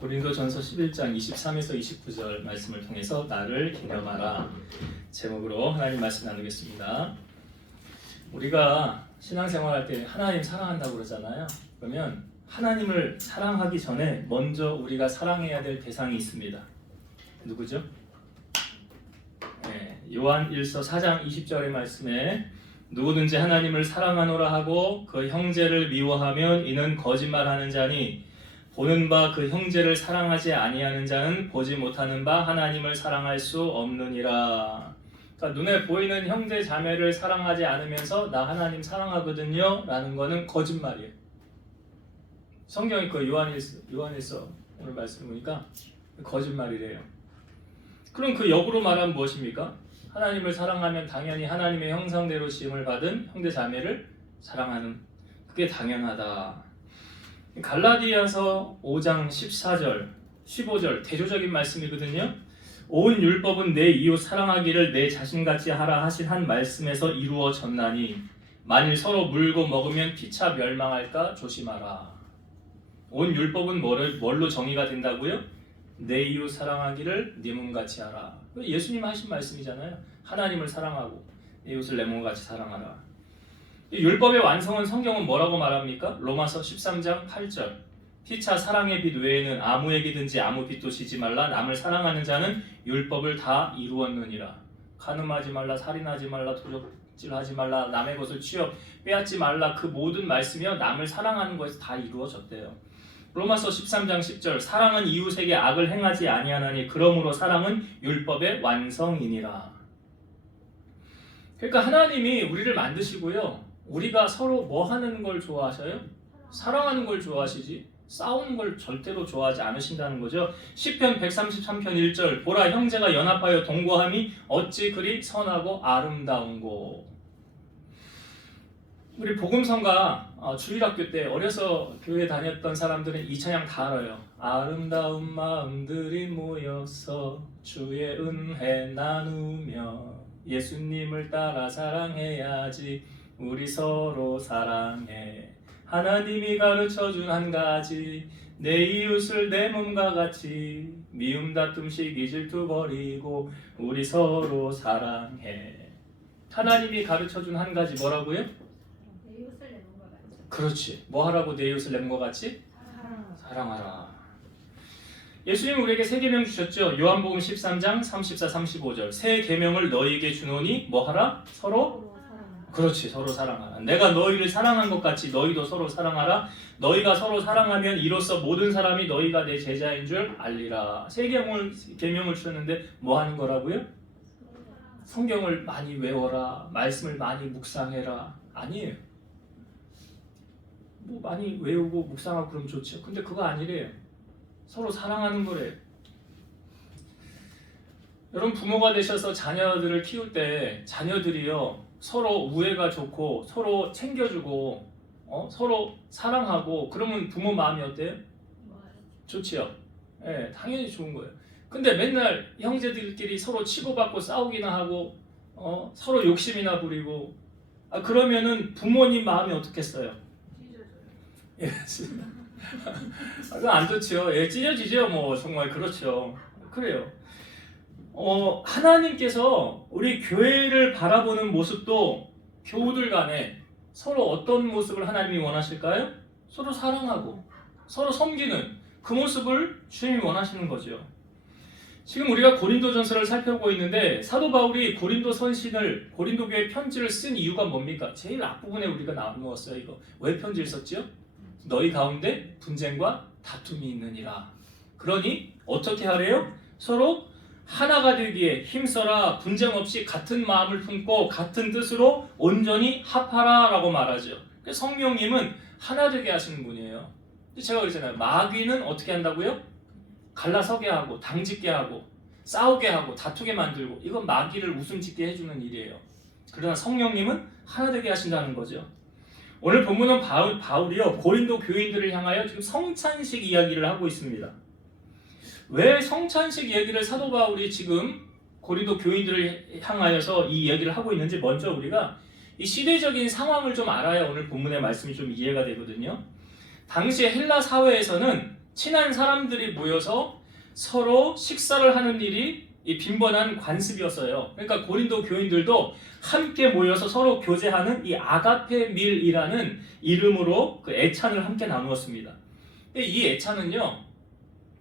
고린도전서 11장 23에서 29절 말씀을 통해서 나를 기념하라 제목으로 하나님 말씀 나누겠습니다. 우리가 신앙생활할 때 하나님 사랑한다고 그러잖아요. 그러면 하나님을 사랑하기 전에 먼저 우리가 사랑해야 될 대상이 있습니다. 누구죠? 요한 1서 4장 20절의 말씀에 누구든지 하나님을 사랑하노라 하고 그 형제를 미워하면 이는 거짓말하는 자니 보는 바 그 형제를 사랑하지 아니하는 자는 보지 못하는 바 하나님을 사랑할 수 없느니라. 그러니까 눈에 보이는 형제 자매를 사랑하지 않으면서 나 하나님 사랑하거든요 라는 거는 거짓말이에요. 성경이 그 요한일서 오늘 말씀 보니까 거짓말이래요. 그럼 그 역으로 말하면 무엇입니까? 하나님을 사랑하면 당연히 하나님의 형상대로 지음을 받은 형제 자매를 사랑하는 그게 당연하다. 갈라디아서 5장 14절 15절 대조적인 말씀이거든요. 온 율법은 내 이웃 사랑하기를 내 자신같이 하라 하신 한 말씀에서 이루어졌나니 만일 서로 물고 먹으면 피차 멸망할까 조심하라. 온 율법은 뭘로 정의가 된다고요? 내 이웃 사랑하기를 네 몸같이 하라. 예수님 하신 말씀이잖아요. 하나님을 사랑하고 내 이웃을 내 몸같이 사랑하라. 이 율법의 완성은 성경은 뭐라고 말합니까? 로마서 13장 8절 피차 사랑의 빛 외에는 아무에게든지 아무 빛도 지지 말라. 남을 사랑하는 자는 율법을 다 이루었느니라. 간음하지 말라, 살인하지 말라, 도적질하지 말라, 남의 것을 빼앗지 말라. 그 모든 말씀이요 남을 사랑하는 것에서 다 이루어졌대요. 로마서 13장 10절 사랑은 이웃에게 악을 행하지 아니하나니 그러므로 사랑은 율법의 완성이니라. 그러니까 하나님이 우리를 만드시고요. 우리가 서로 뭐 하는 걸 좋아하셔요? 사랑하는 걸 좋아하시지 싸우는 걸 절대로 좋아하지 않으신다는 거죠. 시편 133편 1절 보라 형제가 연합하여 동거함이 어찌 그리 선하고 아름다운고. 우리 복음성가 주일학교 때 어려서 교회 다녔던 사람들은 이 찬양 다 알아요. 아름다운 마음들이 모여서 주의 은혜 나누며 예수님을 따라 사랑해야지. 우리 서로 사랑해. 하나님이 가르쳐준 한 가지 내 이웃을 내 몸과 같이 미움 다툼 시기 질투 버리고 우리 서로 사랑해. 하나님이 가르쳐준 한 가지 뭐라고요? 내 이웃을 내 몸과 같이. 그렇지. 뭐 하라고 내 이웃을 내 몸과 같이? 사랑하라. 예수님은 우리에게 세 계명 주셨죠. 요한복음 13장 34, 35절 새 계명을 너희에게 주노니 뭐 하라? 서로 그렇지. 서로 사랑하라. 내가 너희를 사랑한 것 같이 너희도 서로 사랑하라. 너희가 서로 사랑하면 이로써 모든 사람이 너희가 내 제자인 줄 알리라. 세 계명을 주셨는데 뭐 하는 거라고요? 성경을 많이 외워라. 말씀을 많이 묵상해라. 아니에요. 뭐 많이 외우고 묵상하고 그러면 좋죠. 근데 그거 아니래요. 서로 사랑하는 거래요. 여러분 부모가 되셔서 자녀들을 키울 때 자녀들이요 서로 우애가 좋고 서로 챙겨주고 서로 사랑하고 그러면 부모 마음이 어때요? 좋지요. 예, 당연히 좋은 거예요. 근데 맨날 형제들끼리 서로 치고받고 싸우기나 하고 서로 욕심이나 부리고 그러면은 부모님 마음이 어떻겠어요? 찢어져요. 그건 안 좋죠. 예, 찢어지죠. 뭐 정말 그렇죠. 그래요. 하나님께서 우리 교회를 바라보는 모습도 교우들 간에 서로 어떤 모습을 하나님이 원하실까요? 서로 사랑하고 서로 섬기는 그 모습을 주님이 원하시는 거죠. 지금 우리가 고린도전서를 살펴보고 있는데 사도 바울이 고린도 선신을 고린도 교회 편지를 쓴 이유가 뭡니까? 제일 앞부분에 우리가 나누었어요. 이거 왜 편지를 썼죠? 너희 가운데 분쟁과 다툼이 있느니라. 그러니 어떻게 하래요? 서로 하나가 되기에 힘써라. 분쟁 없이 같은 마음을 품고 같은 뜻으로 온전히 합하라 라고 말하죠. 성령님은 하나 되게 하시는 분이에요. 제가 그랬잖아요. 마귀는 어떻게 한다고요? 갈라서게 하고 당짓게 하고 싸우게 하고 다투게 만들고 이건 마귀를 웃음짓게 해주는 일이에요. 그러나 성령님은 하나 되게 하신다는 거죠. 오늘 본문은 바울이요 고린도 교인들을 향하여 지금 성찬식 이야기를 하고 있습니다. 왜 성찬식 이야기를 사도 바울이 지금 고린도 교인들을 향하여서 이 이야기를 하고 있는지 먼저 우리가 이 시대적인 상황을 좀 알아야 오늘 본문의 말씀이 좀 이해가 되거든요. 당시 헬라 사회에서는 친한 사람들이 모여서 서로 식사를 하는 일이 이 빈번한 관습이었어요. 그러니까 고린도 교인들도 함께 모여서 서로 교제하는 이 아가페 밀이라는 이름으로 그 애찬을 함께 나누었습니다. 근데 이 애찬은요,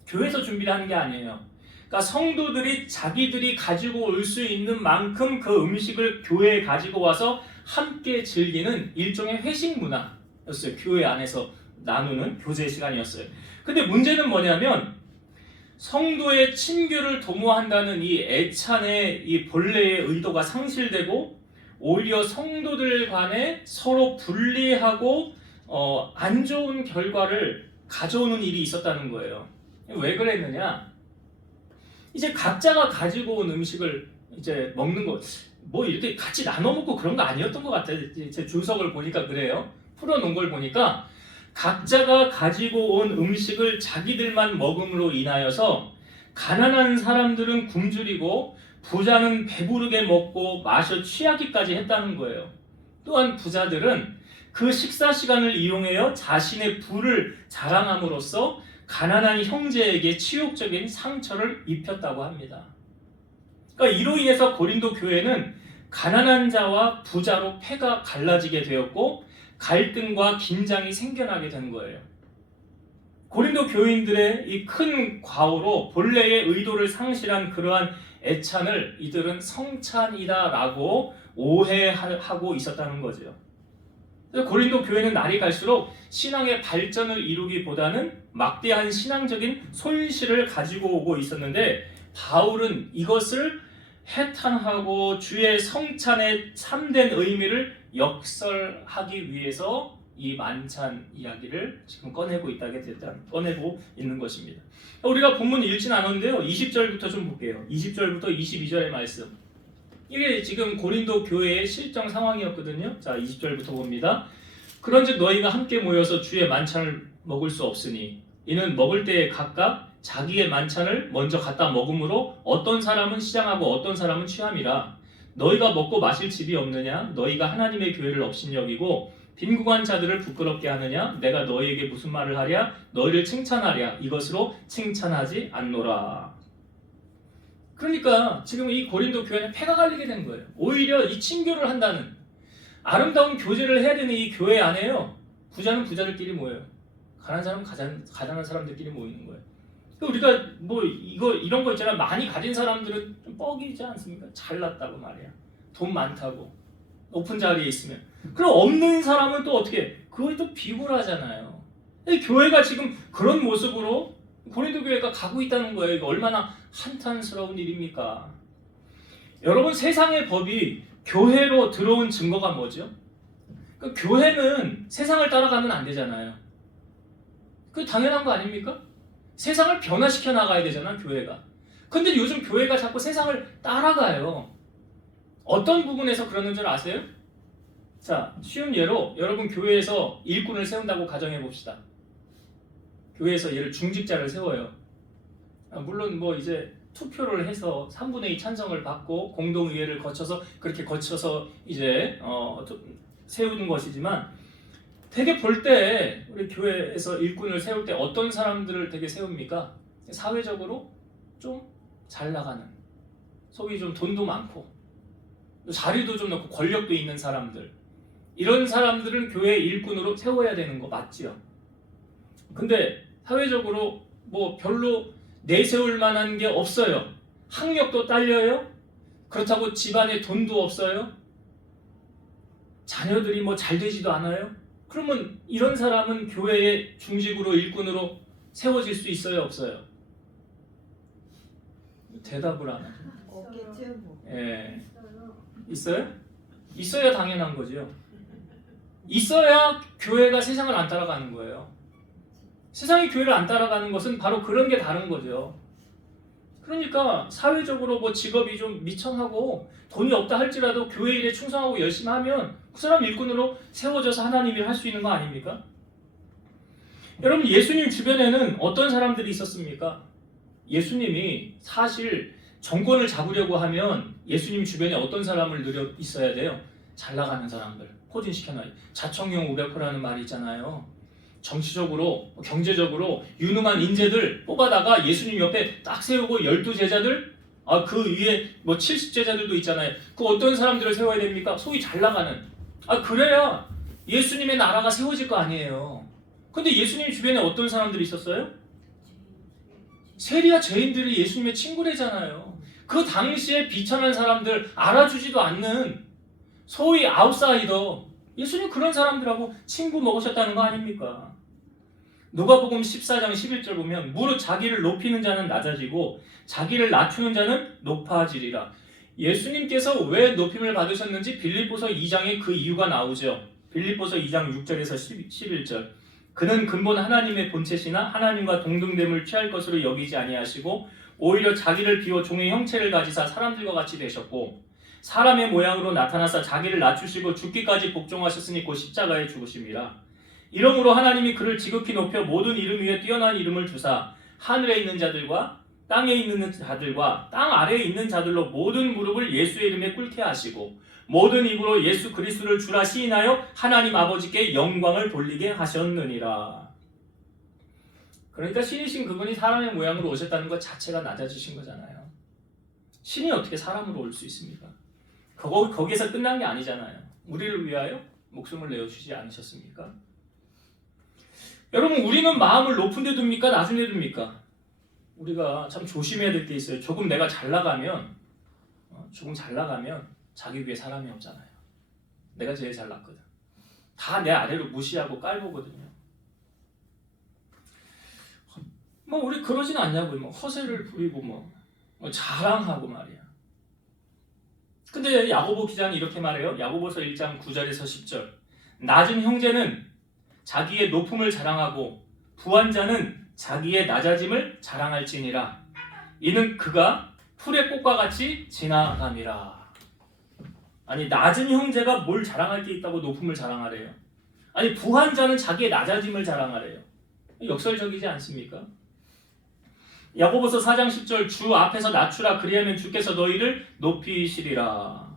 교회에서 준비를 하는 게 아니에요. 그러니까 성도들이 자기들이 가지고 올 수 있는 만큼 그 음식을 교회에 가지고 와서 함께 즐기는 일종의 회식 문화였어요. 교회 안에서 나누는 교제 시간이었어요. 근데 문제는 뭐냐면 성도의 친교를 도모한다는 이 애찬의 이 본래의 의도가 상실되고 오히려 성도들 간에 서로 분리하고 안 좋은 결과를 가져오는 일이 있었다는 거예요. 왜 그랬느냐? 이제 각자가 가지고 온 음식을 이제 먹는 거, 뭐 이렇게 같이 나눠 먹고 그런 거 아니었던 것 같아요. 제 주석을 보니까 그래요. 풀어놓은 걸 보니까 각자가 가지고 온 음식을 자기들만 먹음으로 인하여서 가난한 사람들은 굶주리고 부자는 배부르게 먹고 마셔 취하기까지 했다는 거예요. 또한 부자들은 그 식사 시간을 이용하여 자신의 부를 자랑함으로써 가난한 형제에게 치욕적인 상처를 입혔다고 합니다. 그러니까 이로 인해서 고린도 교회는 가난한 자와 부자로 패가 갈라지게 되었고 갈등과 긴장이 생겨나게 된 거예요. 고린도 교인들의 이 큰 과오로 본래의 의도를 상실한 그러한 애찬을 이들은 성찬이다라고 오해하고 있었다는 거죠. 고린도 교회는 날이 갈수록 신앙의 발전을 이루기보다는 막대한 신앙적인 손실을 가지고 오고 있었는데 바울은 이것을 해탄하고 주의 성찬의 참된 의미를 역설하기 위해서 이 만찬 이야기를 지금 꺼내고 있는 것입니다. 우리가 본문 읽진 않았는데요. 20절부터 좀 볼게요. 20절부터 22절의 말씀. 이게 지금 고린도 교회의 실정 상황이었거든요. 자, 20절부터 봅니다. 그런즉 너희가 함께 모여서 주의 만찬을 먹을 수 없으니 이는 먹을 때에 각각 자기의 만찬을 먼저 갖다 먹음으로 어떤 사람은 시장하고 어떤 사람은 취함이라. 너희가 먹고 마실 집이 없느냐? 너희가 하나님의 교회를 업신여기고 빈궁한 자들을 부끄럽게 하느냐? 내가 너희에게 무슨 말을 하랴? 너희를 칭찬하랴? 이것으로 칭찬하지 않노라. 그러니까 지금 이 고린도 교회는 패가 갈리게 된 거예요. 오히려 이 친교를 한다는 아름다운 교제를 해야 되는 이 교회 안에요. 부자는 부자들끼리 모여요. 가난한 사람은 가난한 사람들끼리 모이는 거예요. 우리가 뭐 이런 거 있잖아. 많이 가진 사람들은 좀 뻑이지 않습니까? 잘났다고 말이야. 돈 많다고 높은 자리에 있으면. 그럼 없는 사람은 또 어떻게 해? 그걸 또 비굴하잖아요. 교회가 지금 그런 모습으로 고린도 교회가 가고 있다는 거예요. 이거 얼마나 한탄스러운 일입니까? 여러분, 세상의 법이 교회로 들어온 증거가 뭐죠? 그러니까 교회는 세상을 따라가면 안 되잖아요. 그게 당연한 거 아닙니까? 세상을 변화시켜 나가야 되잖아, 교회가. 근데 요즘 교회가 자꾸 세상을 따라가요. 어떤 부분에서 그러는 줄 아세요? 자, 쉬운 예로 여러분 교회에서 일꾼을 세운다고 가정해 봅시다. 교회에서 예를 중직자를 세워요. 물론 뭐 이제 투표를 해서 3분의 2 찬성을 받고 공동의회를 거쳐서 그렇게 거쳐서 이제 세우는 것이지만 되게 볼 때 우리 교회에서 일꾼을 세울 때 어떤 사람들을 되게 세웁니까? 사회적으로 좀 잘 나가는, 속이 좀 돈도 많고 자리도 좀 높고 권력도 있는 사람들, 이런 사람들은 교회 일꾼으로 세워야 되는 거 맞지요? 근데 사회적으로 뭐 별로 내세울 만한 게 없어요. 학력도 딸려요. 그렇다고 집안에 돈도 없어요. 자녀들이 뭐 잘 되지도 않아요. 그러면 이런 사람은 교회의 중직으로 일꾼으로 세워질 수 있어요, 없어요? 대답을 안 하죠. 없겠죠 뭐. 예. 있어요? 있어야 당연한 거죠. 있어야 교회가 세상을 안 따라가는 거예요. 세상이 교회를 안 따라가는 것은 바로 그런 게 다른 거죠. 그러니까 사회적으로 뭐 직업이 좀 미천하고 돈이 없다 할지라도 교회 일에 충성하고 열심히 하면 그 사람 일꾼으로 세워져서 하나님 일 할 수 있는 거 아닙니까? 여러분, 예수님 주변에는 어떤 사람들이 있었습니까? 예수님이 사실 정권을 잡으려고 하면 예수님 주변에 어떤 사람을 늘려 있어야 돼요? 잘 나가는 사람들, 포진시켜놔요. 자청용 우백호라는 말이 있잖아요. 정치적으로, 경제적으로 유능한 인재들 뽑아다가 예수님 옆에 딱 세우고 12제자들, 그 위에 뭐 70제자들도 있잖아요. 그 어떤 사람들을 세워야 됩니까? 소위 잘 나가는. 그래야 예수님의 나라가 세워질 거 아니에요. 근데 예수님 주변에 어떤 사람들이 있었어요? 세리와 죄인들이 예수님의 친구래잖아요. 그 당시에 비천한 사람들, 알아주지도 않는 소위 아웃사이더, 예수님 그런 사람들하고 친구 먹으셨다는 거 아닙니까? 누가복음 14장 11절 보면 무릇 자기를 높이는 자는 낮아지고 자기를 낮추는 자는 높아지리라. 예수님께서 왜 높임을 받으셨는지 빌립보서 2장에 그 이유가 나오죠. 빌립보서 2장 6절에서 11절. 그는 근본 하나님의 본체시나 하나님과 동등됨을 취할 것으로 여기지 아니하시고 오히려 자기를 비워 종의 형체를 가지사 사람들과 같이 되셨고 사람의 모양으로 나타나사 자기를 낮추시고 죽기까지 복종하셨으니 곧 십자가에 죽으심이라. 이러므로 하나님이 그를 지극히 높여 모든 이름 위에 뛰어난 이름을 주사 하늘에 있는 자들과 땅에 있는 자들과 땅 아래에 있는 자들로 모든 무릎을 예수의 이름에 꿇게 하시고 모든 입으로 예수 그리스도를 주라 시인하여 하나님 아버지께 영광을 돌리게 하셨느니라. 그러니까 신이신 그분이 사람의 모양으로 오셨다는 것 자체가 낮아지신 거잖아요. 신이 어떻게 사람으로 올 수 있습니까? 거기서 끝난 게 아니잖아요. 우리를 위하여 목숨을 내어주지 않으셨습니까? 여러분, 우리는 마음을 높은 데 둡니까? 낮은 데 둡니까? 우리가 참 조심해야 될 게 있어요. 조금 내가 잘 나가면 자기 위에 사람이 없잖아요. 내가 제일 잘났거든. 다 내 아래로 무시하고 깔보거든요. 우리 그러진 않냐고요. 허세를 부리고 자랑하고 말이야. 근데 야고보 기자는 이렇게 말해요. 야고보서 1장 9절에서 10절. 낮은 형제는 자기의 높음을 자랑하고 부한 자는 자기의 낮아짐을 자랑할지니라. 이는 그가 풀의 꽃과 같이 지나감이라. 아니, 낮은 형제가 뭘 자랑할 게 있다고 높음을 자랑하래요? 아니, 부한 자는 자기의 낮아짐을 자랑하래요. 역설적이지 않습니까? 야고보서 4장 10절. 주 앞에서 낮추라. 그리하면 주께서 너희를 높이시리라.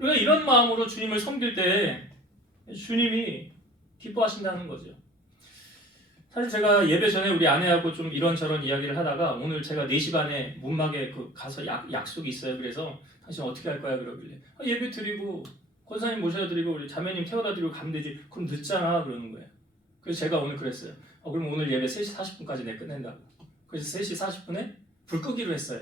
우리가 이런 마음으로 주님을 섬길 때 주님이 기뻐하신다는 거죠. 사실 제가 예배 전에 우리 아내하고 좀 이런저런 이야기를 하다가 오늘 제가 4시 반에 문막에 가서 약속이 있어요. 그래서 당신 어떻게 할 거야? 그러길래 예배 드리고 권사님 모셔다 드리고 우리 자매님 태워다 드리고 가면 되지. 그럼 늦잖아 그러는 거예요. 그래서 제가 오늘 그랬어요. 그럼 오늘 예배 3시 40분까지 내 끝낸다고. 그래서 3시 40분에 불 끄기로 했어요.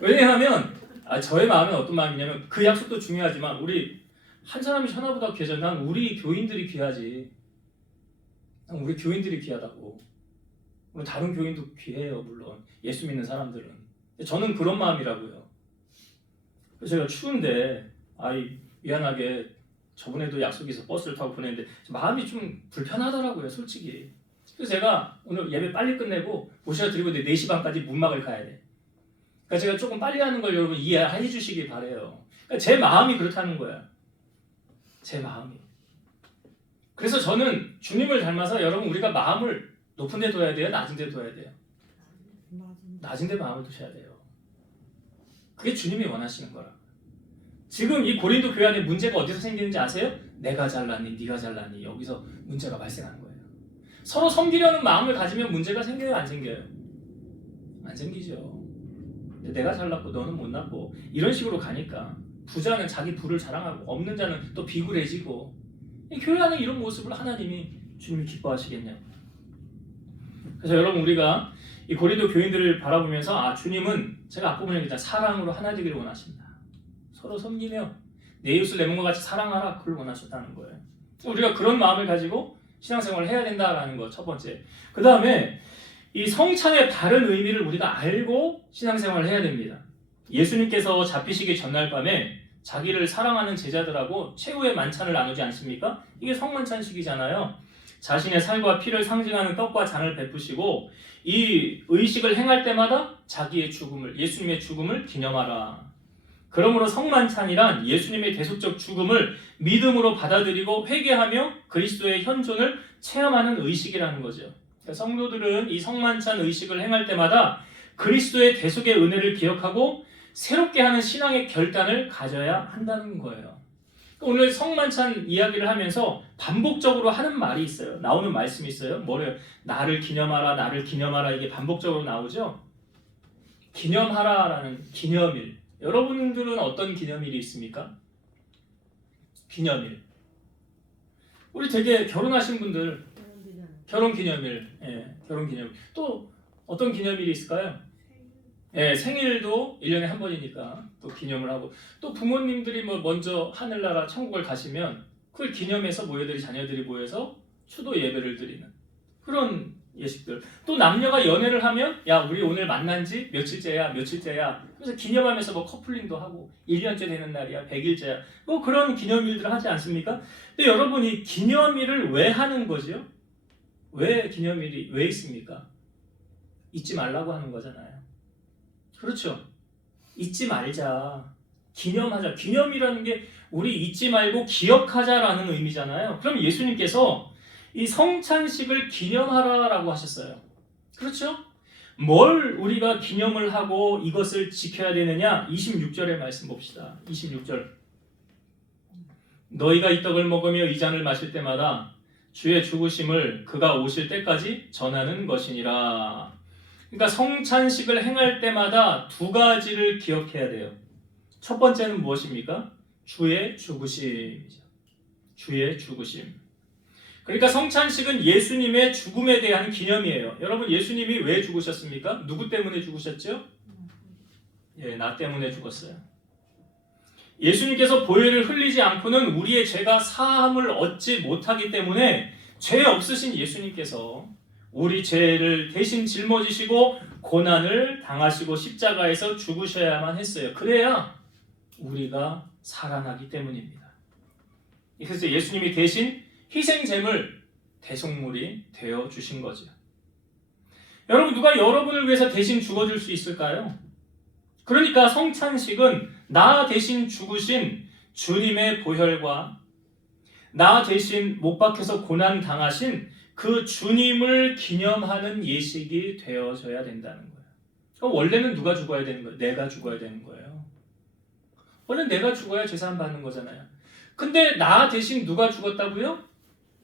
왜냐하면 저의 마음은 어떤 마음이냐면 그 약속도 중요하지만 우리 한 사람이 하나보다 귀하죠. 난 우리 교인들이 귀하지. 난 우리 교인들이 귀하다고. 물론 다른 교인도 귀해요. 물론 예수 믿는 사람들은. 저는 그런 마음이라고요. 그래서 제가 추운데 미안하게 저번에도 약속이 있어 버스를 타고 보냈는데 마음이 좀 불편하더라고요. 솔직히. 그래서 제가 오늘 예배 빨리 끝내고 모셔드리고 4시 반까지 문막을 가야 돼. 그러니까 제가 조금 빨리 하는 걸 여러분 이해해 주시기 바래요. 그러니까 제 마음이 그렇다는 거야. 제 마음이. 그래서 저는 주님을 닮아서 여러분 우리가 마음을 높은 데 둬야 돼요? 낮은 데 둬야 돼요? 낮은 데 마음을 두셔야 돼요. 그게 주님이 원하시는 거라. 지금 이 고린도 교회 안에 문제가 어디서 생기는지 아세요? 내가 잘났니? 네가 잘났니? 여기서 문제가 발생하는 거예요. 서로 섬기려는 마음을 가지면 문제가 생겨요? 안 생겨요? 안 생기죠. 내가 잘났고 너는 못났고 이런 식으로 가니까 부자는 자기 부를 자랑하고 없는 자는 또 비굴해지고 교회 안에 이런 모습을 하나님이 주님이 기뻐하시겠냐고. 그래서 여러분 우리가 이 고린도 교인들을 바라보면서 주님은 제가 앞부분에 얘기했잖아요. 사랑으로 하나 되기를 원하신다. 서로 섬기며 내 이웃을 내 몸과 같이 사랑하라. 그걸 원하셨다는 거예요. 우리가 그런 마음을 가지고 신앙생활을 해야 된다라는 거 첫 번째. 그 다음에 이 성찬의 다른 의미를 우리가 알고 신앙생활을 해야 됩니다. 예수님께서 잡히시기 전날 밤에 자기를 사랑하는 제자들하고 최후의 만찬을 나누지 않습니까? 이게 성만찬식이잖아요. 자신의 살과 피를 상징하는 떡과 잔을 베푸시고 이 의식을 행할 때마다 자기의 죽음을, 예수님의 죽음을 기념하라. 그러므로 성만찬이란 예수님의 대속적 죽음을 믿음으로 받아들이고 회개하며 그리스도의 현존을 체험하는 의식이라는 거죠. 그러니까 성도들은 이 성만찬 의식을 행할 때마다 그리스도의 대속의 은혜를 기억하고 새롭게 하는 신앙의 결단을 가져야 한다는 거예요. 오늘 성만찬 이야기를 하면서 반복적으로 하는 말이 있어요. 나오는 말씀이 있어요. 뭐래요? 나를 기념하라, 나를 기념하라. 이게 반복적으로 나오죠. 기념하라라는 기념일. 여러분들은 어떤 기념일이 있습니까? 기념일. 우리 되게 결혼하신 분들 결혼 기념일, 결혼 기념일. 또 어떤 기념일이 있을까요? 생일도 1년에 한 번이니까 또 기념을 하고, 또 부모님들이 뭐 먼저 하늘나라 천국을 가시면 그걸 기념해서 자녀들이 모여서 추도 예배를 드리는 그런 예식들. 또 남녀가 연애를 하면 야 우리 오늘 만난 지 며칠째야 그래서 기념하면서 뭐 커플링도 하고 1년째 되는 날이야 100일째야 뭐 그런 기념일들을 하지 않습니까? 근데 여러분 이 기념일을 왜 하는 거죠? 왜 기념일이 왜 있습니까? 잊지 말라고 하는 거잖아요. 그렇죠? 잊지 말자. 기념하자. 기념이라는 게 우리 잊지 말고 기억하자라는 의미잖아요. 그럼 예수님께서 이 성찬식을 기념하라라고 하셨어요. 그렇죠? 뭘 우리가 기념을 하고 이것을 지켜야 되느냐? 26절의 말씀 봅시다. 26절. 너희가 이 떡을 먹으며 이 잔을 마실 때마다 주의 죽으심을 그가 오실 때까지 전하는 것이니라. 그러니까 성찬식을 행할 때마다 두 가지를 기억해야 돼요. 첫 번째는 무엇입니까? 주의 죽으심이죠. 주의 죽으심. 그러니까 성찬식은 예수님의 죽음에 대한 기념이에요. 여러분 예수님이 왜 죽으셨습니까? 누구 때문에 죽으셨죠? 나 때문에 죽었어요. 예수님께서 보혈을 흘리지 않고는 우리의 죄가 사함을 얻지 못하기 때문에 죄 없으신 예수님께서 우리 죄를 대신 짊어지시고 고난을 당하시고 십자가에서 죽으셔야만 했어요. 그래야 우리가 살아나기 때문입니다. 그래서 예수님이 대신 희생제물 대속물이 되어 주신 거죠. 여러분 누가 여러분을 위해서 대신 죽어줄 수 있을까요? 그러니까 성찬식은 나 대신 죽으신 주님의 보혈과 나 대신 못 박혀서 고난 당하신 그 주님을 기념하는 예식이 되어져야 된다는 거예요. 그럼 원래는 누가 죽어야 되는 거예요? 내가 죽어야 되는 거예요. 원래 내가 죽어야 제사함 받는 거잖아요. 근데 나 대신 누가 죽었다고요?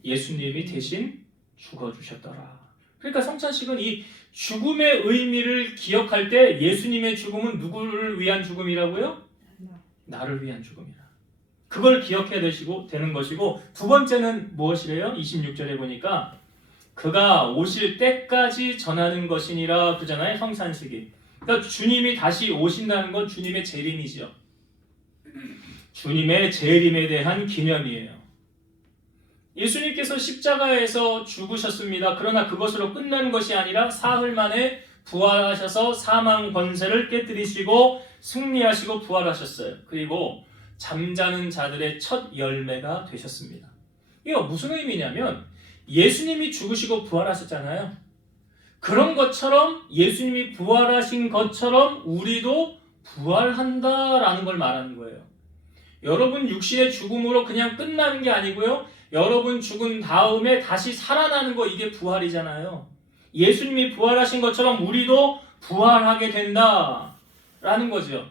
예수님이 대신 죽어주셨더라. 그러니까 성찬식은 이 죽음의 의미를 기억할 때 예수님의 죽음은 누구를 위한 죽음이라고요? 나를 위한 죽음이라. 그걸 기억해야 되는 것이고, 두 번째는 무엇이래요? 26절에 보니까 그가 오실 때까지 전하는 것이니라 그러잖아요. 성찬식이. 그러니까 주님이 다시 오신다는 건 주님의 재림이죠. 주님의 재림에 대한 기념이에요. 예수님께서 십자가에서 죽으셨습니다. 그러나 그것으로 끝나는 것이 아니라 사흘 만에 부활하셔서 사망 권세를 깨뜨리시고 승리하시고 부활하셨어요. 그리고 잠자는 자들의 첫 열매가 되셨습니다. 이거 무슨 의미냐면 예수님이 죽으시고 부활하셨잖아요. 그런 것처럼 예수님이 부활하신 것처럼 우리도 부활한다라는 걸 말하는 거예요. 여러분 육신의 죽음으로 그냥 끝나는 게 아니고요. 여러분 죽은 다음에 다시 살아나는 거, 이게 부활이잖아요. 예수님이 부활하신 것처럼 우리도 부활하게 된다라는 거죠.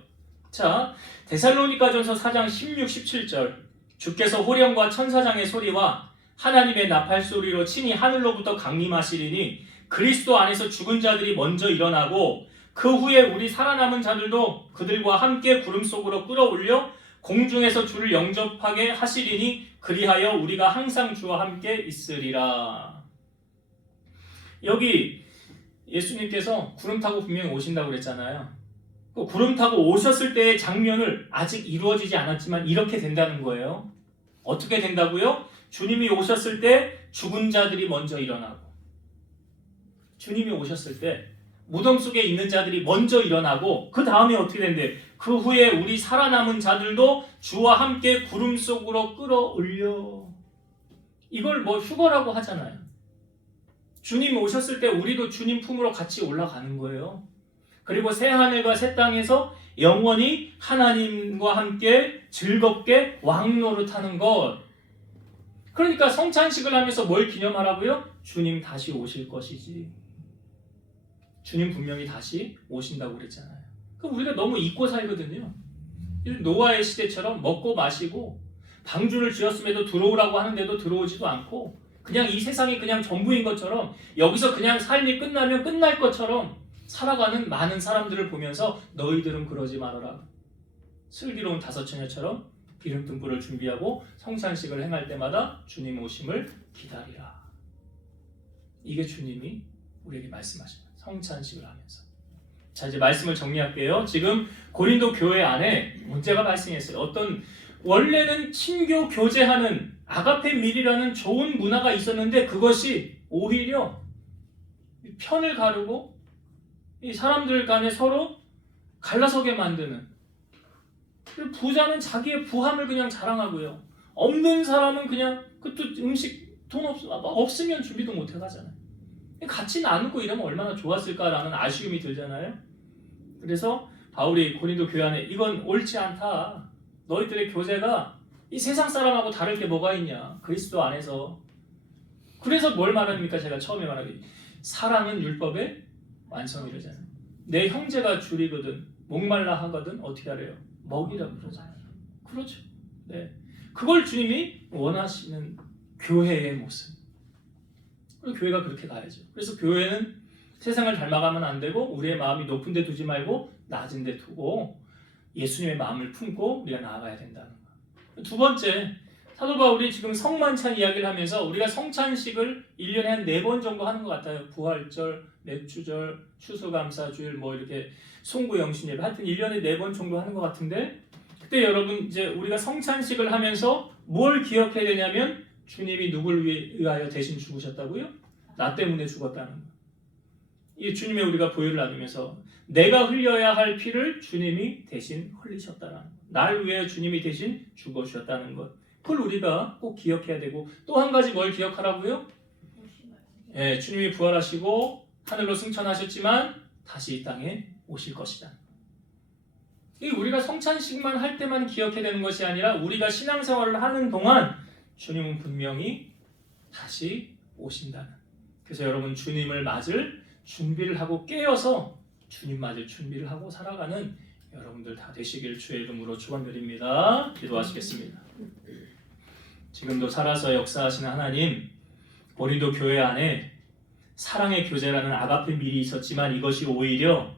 자, 데살로니가전서 4장 16, 17절. 주께서 호령과 천사장의 소리와 하나님의 나팔 소리로 친히 하늘로부터 강림하시리니 그리스도 안에서 죽은 자들이 먼저 일어나고 그 후에 우리 살아남은 자들도 그들과 함께 구름 속으로 끌어올려 공중에서 주를 영접하게 하시리니 그리하여 우리가 항상 주와 함께 있으리라. 여기 예수님께서 구름 타고 분명히 오신다고 그랬잖아요. 그 구름 타고 오셨을 때의 장면을 아직 이루어지지 않았지만 이렇게 된다는 거예요. 어떻게 된다고요? 주님이 오셨을 때 죽은 자들이 먼저 일어나고, 주님이 오셨을 때 무덤 속에 있는 자들이 먼저 일어나고, 그 다음에 어떻게 된대? 그 후에 우리 살아남은 자들도 주와 함께 구름 속으로 끌어올려. 이걸 뭐 휴거라고 하잖아요. 주님 오셨을 때 우리도 주님 품으로 같이 올라가는 거예요. 그리고 새 하늘과 새 땅에서 영원히 하나님과 함께 즐겁게 왕노릇하는 것. 그러니까 성찬식을 하면서 뭘 기념하라고요? 주님 다시 오실 것이지. 주님 분명히 다시 오신다고 그랬잖아요. 그럼 우리가 너무 잊고 살거든요. 노아의 시대처럼 먹고 마시고 방주를 지었음에도 들어오라고 하는데도 들어오지도 않고 그냥 이 세상이 그냥 전부인 것처럼 여기서 그냥 삶이 끝나면 끝날 것처럼 살아가는 많은 사람들을 보면서 너희들은 그러지 말아라. 슬기로운 다섯 처녀처럼 기름 등불을 준비하고 성찬식을 행할 때마다 주님 오심을 기다리라. 이게 주님이 우리에게 말씀하십니다. 성찬식을 하면서. 자, 이제 말씀을 정리할게요. 지금 고린도 교회 안에 문제가 발생했어요. 어떤 원래는 친교 교제하는 아가페 밀이라는 좋은 문화가 있었는데 그것이 오히려 편을 가르고 이 사람들 간에 서로 갈라서게 만드는, 부자는 자기의 부함을 그냥 자랑하고요, 없는 사람은 그냥 그것도 음식 돈 없으면 준비도 못 해가잖아요. 같이 나누고 이러면 얼마나 좋았을까라는 아쉬움이 들잖아요. 그래서 바울이 고린도 교회 안에 이건 옳지 않다. 너희들의 교제가 이 세상 사람하고 다를 게 뭐가 있냐. 그리스도 안에서. 그래서 뭘 말합니까? 제가 처음에 말하기 사랑은 율법의 완성이라잖아요. 내 형제가 줄이거든 목말라 하거든 어떻게 하래요? 먹이라고 그러잖아요. 그렇죠. 네. 그걸 주님이 원하시는 교회의 모습. 교회가 그렇게 가야죠. 그래서 교회는 세상을 닮아가면 안 되고 우리의 마음이 높은 데 두지 말고 낮은 데 두고 예수님의 마음을 품고 우리가 나아가야 된다는 거예요. 두 번째, 사도 바울이 지금 성만찬 이야기를 하면서 우리가 성찬식을 1년에 한 4번 정도 하는 것 같아요. 부활절, 맥주절, 추수감사주일, 뭐 이렇게 송구영신예배, 하여튼 1년에 4번 정도 하는 것 같은데, 그때 여러분 이제 우리가 성찬식을 하면서 뭘 기억해야 되냐면 주님이 누굴 위하여 대신 죽으셨다고요? 나 때문에 죽었다는 거예요. 이 주님의 우리가 보혈을 나누면서 내가 흘려야 할 피를 주님이 대신 흘리셨다는 것, 날 위해 주님이 대신 죽으셨다는 것, 그걸 우리가 꼭 기억해야 되고, 또 한 가지 뭘 기억하라고요? 예, 주님이 부활하시고 하늘로 승천하셨지만 다시 이 땅에 오실 것이다. 이 우리가 성찬식만 할 때만 기억해야 되는 것이 아니라 우리가 신앙생활을 하는 동안 주님은 분명히 다시 오신다는. 그래서 여러분 주님을 맞을 준비를 하고 깨어서 주님 맞을 준비를 하고 살아가는 여러분들 다 되시길 주의 이름으로 축원드립니다. 기도하시겠습니다. 지금도 살아서 역사하시는 하나님, 고린도 교회 안에 사랑의 교제라는 아가페 밀이 있었지만 이것이 오히려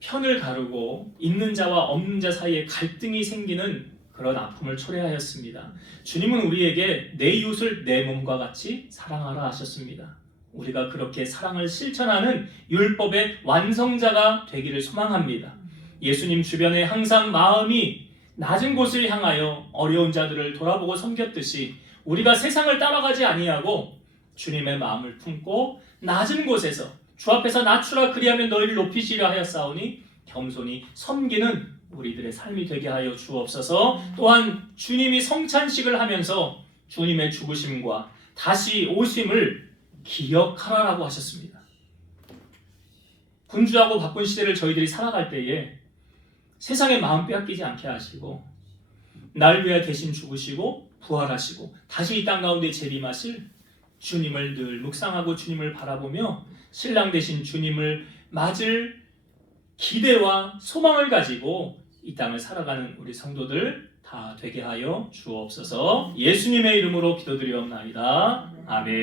편을 가르고 있는 자와 없는 자 사이에 갈등이 생기는 그런 아픔을 초래하였습니다. 주님은 우리에게 내 이웃을 내 몸과 같이 사랑하라 하셨습니다. 우리가 그렇게 사랑을 실천하는 율법의 완성자가 되기를 소망합니다. 예수님 주변에 항상 마음이 낮은 곳을 향하여 어려운 자들을 돌아보고 섬겼듯이 우리가 세상을 따라가지 아니하고 주님의 마음을 품고 낮은 곳에서 주 앞에서 낮추라 그리하면 너희를 높이시려 하였사오니 겸손히 섬기는 우리들의 삶이 되게 하여 주옵소서. 또한 주님이 성찬식을 하면서 주님의 죽으심과 다시 오심을 기억하라라고 하셨습니다. 분주하고 바쁜 시대를 저희들이 살아갈 때에 세상의 마음 빼앗기지 않게 하시고 날 위해 대신 죽으시고 부활하시고 다시 이 땅 가운데 재림하실 주님을 늘 묵상하고 주님을 바라보며 신랑 되신 주님을 맞을 기대와 소망을 가지고 이 땅을 살아가는 우리 성도들 다 되게 하여 주옵소서. 예수님의 이름으로 기도드리옵나이다. 아멘.